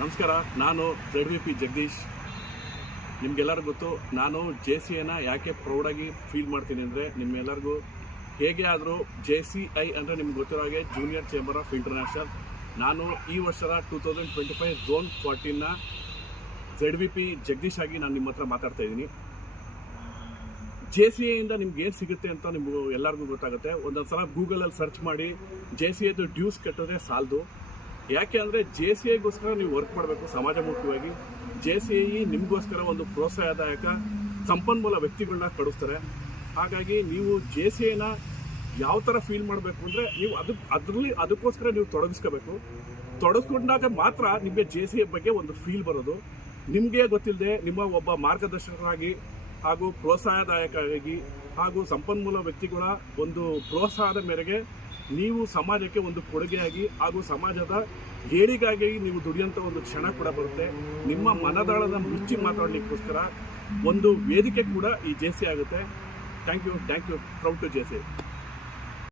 ನಮಸ್ಕಾರ. ನಾನು ZVP ಜಗದೀಶ್. ನಿಮಗೆಲ್ಲರಿಗೂ ಗೊತ್ತು, ನಾನು JCIನ ಯಾಕೆ ಪ್ರೌಡಾಗಿ ಫೀಲ್ ಮಾಡ್ತೀನಿ ಅಂದರೆ, ನಿಮ್ಮೆಲ್ಲರಿಗೂ ಹೇಗೆ ಆದರೂ JCI ಅಂದರೆ ನಿಮ್ಗೆ ಗೊತ್ತಿರೋ ಹಾಗೆ ಜೂನಿಯರ್ ಚೇಂಬರ್ ಆಫ್ ಇಂಟರ್ನ್ಯಾಷನಲ್. ನಾನು ಈ ವರ್ಷದ 2025 ಝೋನ್ 14ನ ZVP ಜಗದೀಶ್ ಆಗಿ ನಾನು ನಿಮ್ಮ ಹತ್ರ ಮಾತಾಡ್ತಾ ಇದ್ದೀನಿ. JCIಯಿಂದ ನಿಮ್ಗೆ ಏನು ಸಿಗುತ್ತೆ ಅಂತ ನಿಮಗೂ ಎಲ್ಲರಿಗೂ ಗೊತ್ತಾಗುತ್ತೆ. ಒಂದೊಂದು ಸಲ ಗೂಗಲಲ್ಲಿ ಸರ್ಚ್ ಮಾಡಿ JCIದು ಡ್ಯೂಸ್ ಕಟ್ಟಿದ್ರೆ ಸಾಲದು. ಯಾಕೆ ಅಂದರೆ JCIಗೋಸ್ಕರ ನೀವು ವರ್ಕ್ ಮಾಡಬೇಕು ಸಮಾಜಮುಖಿಯಾಗಿ. JCI ನಿಮಗೋಸ್ಕರ ಒಂದು ಪ್ರೋತ್ಸಾಹದಾಯಕ ಸಂಪನ್ಮೂಲ ವ್ಯಕ್ತಿಗಳನ್ನ ಕಳಿಸ್ತಾರೆ. ಹಾಗಾಗಿ ನೀವು JCIನ ಯಾವ ಥರ ಫೀಲ್ ಮಾಡಬೇಕು ಅಂದರೆ, ನೀವು ಅದಕ್ಕೋಸ್ಕರ ನೀವು ತೊಡಗಿಸ್ಕೊಂಡಾಗ ಮಾತ್ರ ನಿಮಗೆ JCI ಬಗ್ಗೆ ಒಂದು ಫೀಲ್ ಬರೋದು. ನಿಮಗೆ ಗೊತ್ತಿಲ್ಲದೆ ನಿಮ್ಮ ಒಬ್ಬ ಮಾರ್ಗದರ್ಶಕರಾಗಿ ಹಾಗೂ ಪ್ರೋತ್ಸಾಹದಾಯಕರಾಗಿ ಹಾಗೂ ಸಂಪನ್ಮೂಲ ವ್ಯಕ್ತಿಗಳ ಒಂದು ಪ್ರೋತ್ಸಾಹದ ಮೇರೆಗೆ ನೀವು ಸಮಾಜಕ್ಕೆ ಒಂದು ಕೊಡುಗೆಯಾಗಿ ಹಾಗೂ ಸಮಾಜದ ಏಳಿಗಾಗಿ ನೀವು ದುಡಿಯೋಂಥ ಒಂದು ಕ್ಷಣ ಕೂಡ ಬರುತ್ತೆ. ನಿಮ್ಮ ಮನದಾಳನ ಮುಚ್ಚಿ ಮಾತಾಡಲಿಕ್ಕೋಸ್ಕರ ಒಂದು ವೇದಿಕೆ ಕೂಡ ಈ JCI ಆಗುತ್ತೆ. Thank you. Proud to JCI.